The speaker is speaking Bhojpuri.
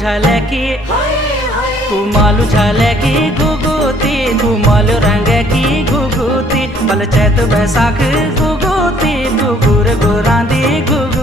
झाले की कुमालू झाले की गुगुती कुमालू रंग की गुगुती पल चैत बैसाख गुगुती गुगुर गुरांदी गुगु